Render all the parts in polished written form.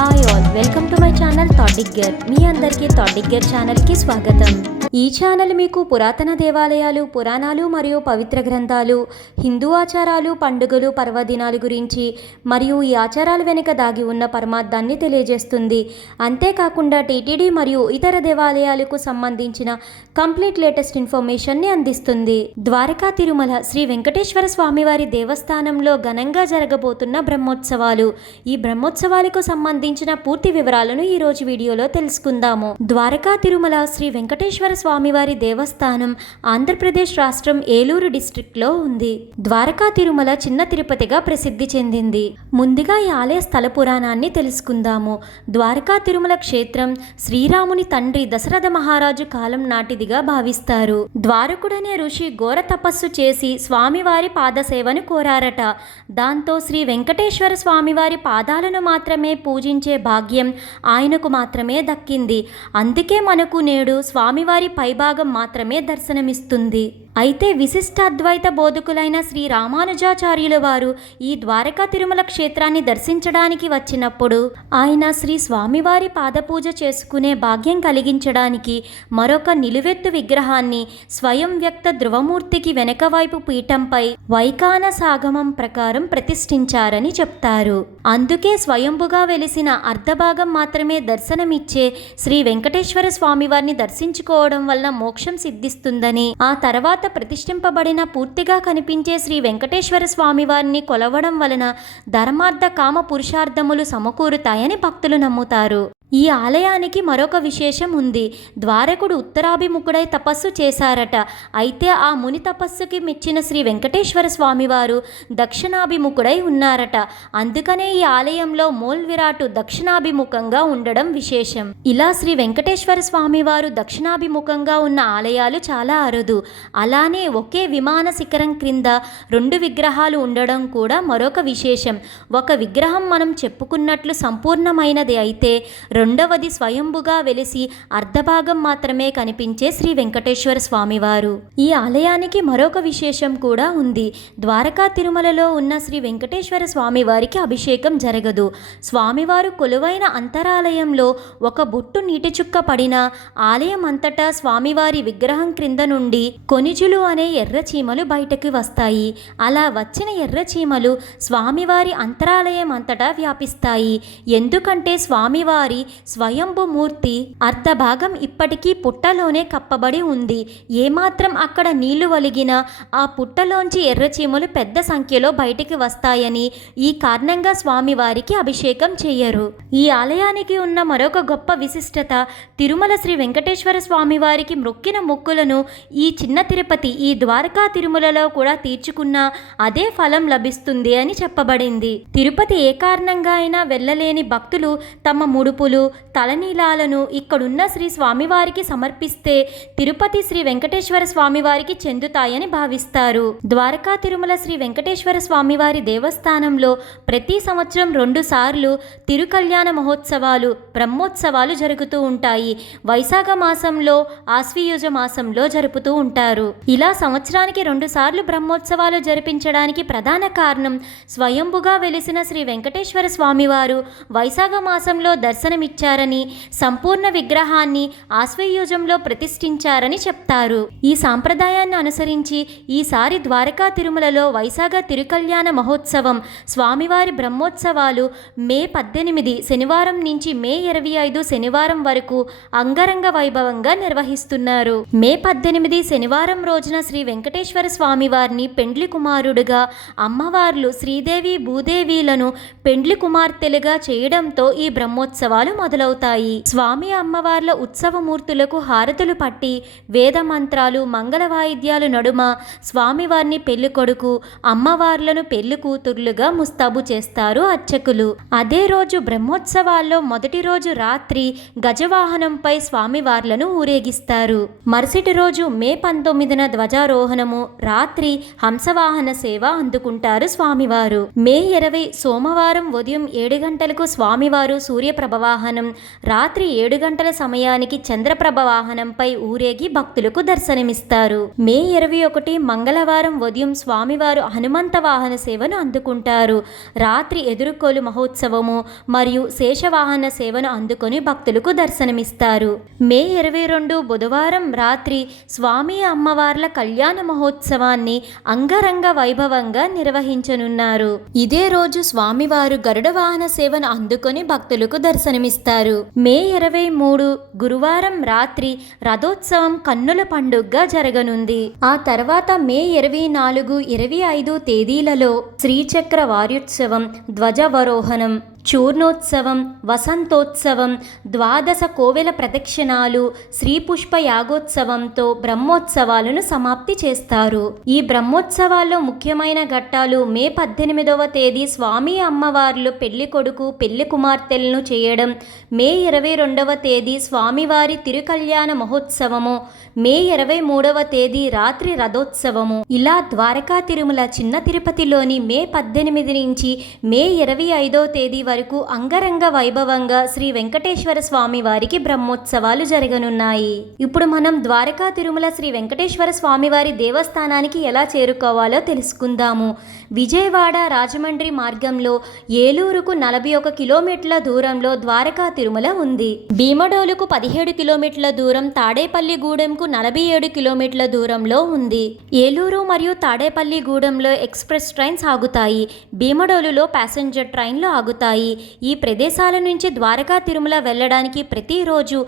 Hi all, welcome to my channel thought digger. మీ అందరికీ thought digger ఛానల్కి స్వాగతం. ఈ ఛానల్ మీకు పురాతన దేవాలయాలు, పురాణాలు మరియు పవిత్ర గ్రంథాలు, హిందూ ఆచారాలు, పండుగలు, పర్వదినాలు గురించి మరియు ఈ ఆచారాల వెనుక దాగి ఉన్న పరమార్థాన్ని తెలియజేస్తుంది. అంతేకాకుండా టీటీడీ మరియు ఇతర దేవాలయాలకు సంబంధించిన కంప్లీట్ లేటెస్ట్ ఇన్ఫర్మేషన్ని అందిస్తుంది. ద్వారకా తిరుమల శ్రీ వెంకటేశ్వర స్వామివారి దేవస్థానంలో ఘనంగా జరగబోతున్న బ్రహ్మోత్సవాలు. ఈ బ్రహ్మోత్సవాలకు సంబంధించిన పూర్తి వివరాలను ఈ రోజు వీడియోలో తెలుసుకుందాము. ద్వారకా తిరుమల శ్రీ వెంకటేశ్వర స్వామివారి దేవస్థానం ఆంధ్రప్రదేశ్ రాష్ట్రం ఏలూరు డిస్ట్రిక్ట్లో ఉంది. ద్వారకా తిరుమల చిన్న తిరుపతిగా ప్రసిద్ధి చెందింది. ముందుగా ఈ ఆలయ స్థల పురాణాన్ని తెలుసుకుందాము. ద్వారకా తిరుమల క్షేత్రం శ్రీరాముని తండ్రి దశరథ మహారాజు కాలం నాటిదిగా భావిస్తారు. ద్వారకుడనే ఋషి ఘోర తపస్సు చేసి స్వామివారి పాదసేవను కోరారట. దాంతో శ్రీ వెంకటేశ్వర స్వామివారి పాదాలను మాత్రమే పూజించే భాగ్యం ఆయనకు మాత్రమే దక్కింది. అందుకే మనకు నేడు స్వామివారి పైభాగం మాత్రమే దర్శనమిస్తుంది. అయితే విశిష్టాద్వైత బోధకులైన శ్రీ రామానుజాచార్యుల వారు ఈ ద్వారకా తిరుమల క్షేత్రాన్ని దర్శించడానికి వచ్చినప్పుడు ఆయన శ్రీ స్వామివారి పాదపూజ చేసుకునే భాగ్యం కలిగించడానికి మరొక నిలువెత్తు విగ్రహాన్ని స్వయం వ్యక్త ధ్రువమూర్తికి వెనకవైపు పీఠంపై వైఖాన సాగమం ప్రకారం ప్రతిష్ఠించారని చెప్తారు. అందుకే స్వయంభుగా వెలిసిన అర్ధభాగం మాత్రమే దర్శనమిచ్చే శ్రీ వెంకటేశ్వర స్వామివారిని దర్శించుకోవడం వల్ల మోక్షం సిద్ధిస్తుందని, ఆ తర్వాత ప్రతిష్ఠింపబడిన పూర్తిగా కనిపించే శ్రీ వెంకటేశ్వర స్వామివారిని కొలవడం వలన ధర్మార్థ కామ పురుషార్థములు సమకూరుతాయని భక్తులు నమ్ముతారు. ఈ ఆలయానికి మరొక విశేషం ఉంది. ద్వారకుడు ఉత్తరాభిముఖుడై తపస్సు చేశారట. అయితే ఆ ముని తపస్సుకి మెచ్చిన శ్రీ వెంకటేశ్వర స్వామివారు దక్షిణాభిముఖుడై ఉన్నారట. అందుకనే ఈ ఆలయంలో మూల్ విరాటు దక్షిణాభిముఖంగా ఉండడం విశేషం. ఇలా శ్రీ వెంకటేశ్వర స్వామివారు దక్షిణాభిముఖంగా ఉన్న ఆలయాలు చాలా అరుదు. అలానే ఒకే విమాన శిఖరం క్రింద రెండు విగ్రహాలు ఉండడం కూడా మరొక విశేషం. ఒక విగ్రహం మనం చెప్పుకున్నట్లు సంపూర్ణమైనది అయితే రెండవది స్వయంభుగా వెలిసి అర్ధభాగం మాత్రమే కనిపించే శ్రీ వెంకటేశ్వర స్వామివారు. ఈ ఆలయానికి మరొక విశేషం కూడా ఉంది. ద్వారకా తిరుమలలో ఉన్న శ్రీ వెంకటేశ్వర స్వామివారికి అభిషేకం జరగదు. స్వామివారు కొలువైన అంతరాలయంలో ఒక బొట్టు నీటి చుక్క పడినా ఆలయం అంతటా స్వామివారి విగ్రహం క్రింద నుండి కొనిజులు అనే ఎర్రచీమలు బయటకు వస్తాయి. అలా వచ్చిన ఎర్రచీమలు స్వామివారి అంతరాలయం అంతటా వ్యాపిస్తాయి. ఎందుకంటే స్వామివారి స్వయంభు మూర్తి అర్ధభాగం ఇప్పటికీ పుట్టలోనే కప్పబడి ఉంది. ఏమాత్రం అక్కడ నీళ్లు వలిగినా ఆ పుట్టలోంచి ఎర్రచీమలు పెద్ద సంఖ్యలో బయటికి వస్తాయని, ఈ కారణంగా స్వామివారికి అభిషేకం చేయరు. ఈ ఆలయానికి ఉన్న మరొక గొప్ప విశిష్టత, తిరుమల శ్రీ వెంకటేశ్వర స్వామివారికి మొక్కిన మొక్కులను ఈ చిన్న తిరుపతి, ఈ ద్వారకా తిరుమలలో కూడా తీర్చుకున్న అదే ఫలం లభిస్తుంది అని చెప్పబడింది. తిరుపతి ఏ కారణంగా అయినా వెళ్ళలేని భక్తులు తమ ముడుపులు, తలనీలాలను ఇక్కడున్న శ్రీ స్వామివారికి సమర్పిస్తే తిరుపతి శ్రీ వెంకటేశ్వర స్వామివారికి చెందుతాయని భావిస్తారు. ద్వారకా తిరుమల శ్రీ వెంకటేశ్వర స్వామివారి దేవస్థానంలో ప్రతి సంవత్సరం 2 సార్లు తిరుకల్యాణ మహోత్సవాలు, బ్రహ్మోత్సవాలు జరుగుతూ ఉంటాయి. వైశాఖ మాసంలో, ఆశ్వయుజ మాసంలో జరుపుతూ ఉంటారు. ఇలా సంవత్సరానికి 2 సార్లు బ్రహ్మోత్సవాలు జరిపించడానికి ప్రధాన కారణం స్వయంభుగా వెలిసిన శ్రీ వెంకటేశ్వర స్వామివారు వైశాఖ మాసంలో దర్శనమిచ్చారని, సంపూర్ణ విగ్రహాన్ని ఆశ్వయుజంలో ప్రతిష్ఠించారని చెప్తారు. ఈ సాంప్రదాయాన్ని అనుసరించి ఈసారి ద్వారకా తిరుమలలో వైశాఖ తిరుకల్యాణ మహోత్సవం, స్వామివారి బ్రహ్మోత్సవాలు మే 18 శనివారం నుంచి మే 25 శనివారం వరకు అంగరంగ వైభవంగా నిర్వహిస్తున్నారు. మే 18 శనివారం రోజున శ్రీ వెంకటేశ్వర స్వామివారిని పెండ్లి కుమారుడుగా, అమ్మవార్లు శ్రీదేవి భూదేవిలను పెండ్లి కుమార్తెలుగా చేయడంతో ఈ బ్రహ్మోత్సవాలు మొదలవుతాయి. స్వామి అమ్మవార్ల ఉత్సవమూర్తులకు హారతులు పట్టి వేద మంత్రాలు, మంగళ వాయిద్యాలు నడుమ స్వామివారిని పెళ్లి కొడుకు, అమ్మవార్లను పెళ్లి కూతుర్లుగా ముస్తాబు చేస్తారు అర్చకులు. అదే రోజు బ్రహ్మోత్సవాల్లో మొదటి రోజు రాత్రి గజవాహనంపై స్వామివార్లను ఊరేగిస్తారు. మరుసటి రోజు మే 19న ధ్వజారోహణము, రాత్రి హంసవాహన సేవ అందుకుంటారు స్వామివారు. మే 20 సోమవారం ఉదయం 7 గంటలకు స్వామివారు సూర్యప్రభవాహనం వాహనం రాత్రి 7 గంటల సమయానికి చంద్రప్రభ వాహనంపై ఊరేగి భక్తులకు దర్శనమిస్తారు. మే 21 మంగళవారం ఉదయం స్వామివారు హనుమంత వాహన సేవను అందుకుంటారు. రాత్రి ఎదుర్కోలు మహోత్సవము మరియు శేషవాహన సేవను అందుకొని భక్తులకు దర్శనమిస్తారు. మే 22 బుధవారం రాత్రి స్వామి అమ్మవార్ల కళ్యాణ మహోత్సవాన్ని అంగరంగ వైభవంగా నిర్వహించనున్నారు. ఇదే రోజు స్వామివారు గరుడ వాహన సేవను అందుకొని భక్తులకు దర్శనమిస్తారు. మే 23 గురువారం రాత్రి రథోత్సవం కన్నుల పండుగగా జరగనుంది. ఆ తర్వాత మే 24, 25 తేదీలలో శ్రీచక్ర వార్యోత్సవం, ధ్వజావరోహణం, చూర్ణోత్సవం, వసంతోత్సవం, ద్వాదశ కోవెల ప్రదక్షిణాలు, శ్రీ పుష్ప యాగోత్సవంతో బ్రహ్మోత్సవాలను సమాప్తి చేస్తారు. ఈ బ్రహ్మోత్సవాల్లో ముఖ్యమైన ఘట్టాలు మే 18వ తేదీ స్వామి అమ్మవార్లు పెళ్లి కొడుకు పెళ్లి కుమార్తెలను చేయడం, మే 22వ తేదీ స్వామివారి తిరుకల్యాణ మహోత్సవము, మే 23వ తేదీ రాత్రి రథోత్సవము. ఇలా ద్వారకా తిరుమల చిన్న తిరుపతిలోని మే 18 నుంచి మే 25వ తేదీ వరకు అంగరంగ వైభవంగా శ్రీ వెంకటేశ్వర స్వామి వారికి బ్రహ్మోత్సవాలు జరగనున్నాయి. ఇప్పుడు మనం ద్వారకా తిరుమల శ్రీ వెంకటేశ్వర స్వామి వారి దేవస్థానానికి ఎలా చేరుకోవాలో తెలుసుకుందాము. విజయవాడ రాజమండ్రి మార్గంలో ఏలూరుకు 41 కిలోమీటర్ల దూరంలో ద్వారకా తిరుమల ఉంది. భీమడోలుకు 17 కిలోమీటర్ల దూరం, తాడేపల్లిగూడెంకు 47 కిలోమీటర్ల దూరంలో ఉంది. ఏలూరు మరియు తాడేపల్లిగూడెంలో ఎక్స్ప్రెస్ ట్రైన్స్ ఆగుతాయి. భీమడోలులో ప్యాసింజర్ ట్రైన్లు ఆగుతాయి. ఈ ప్రదేశాల నుంచి ద్వారకా తిరుమల వెళ్ళడానికి ప్రతిరోజు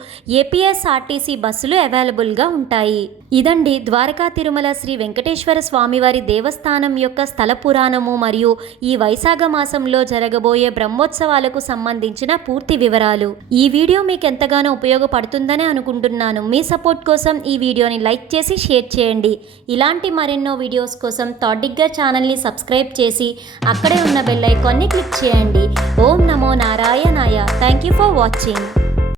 ఏపీఎస్ఆర్టీసీ బస్సులు అవైలబుల్గా ఉంటాయి. ఇదండి ద్వారకా తిరుమల శ్రీ వెంకటేశ్వర స్వామివారి దేవస్థానం యొక్క స్థల పురాణము మరియు ఈ వైశాఖ మాసంలో జరగబోయే బ్రహ్మోత్సవాలకు సంబంధించిన పూర్తి వివరాలు. ఈ వీడియో మీకు ఎంతగానో ఉపయోగపడుతుందని అనుకుంటున్నాను. మీ సపోర్ట్ కోసం ఈ వీడియోని లైక్ చేసి షేర్ చేయండి. ఇలాంటి మరెన్నో వీడియోస్ కోసం థాట్ డిగ్గర్ ఛానల్ని సబ్స్క్రైబ్ చేసి అక్కడే ఉన్న బెల్ ఐకాన్ని క్లిక్ చేయండి. ఓం నమో నారాయణాయ. Thank you for watching.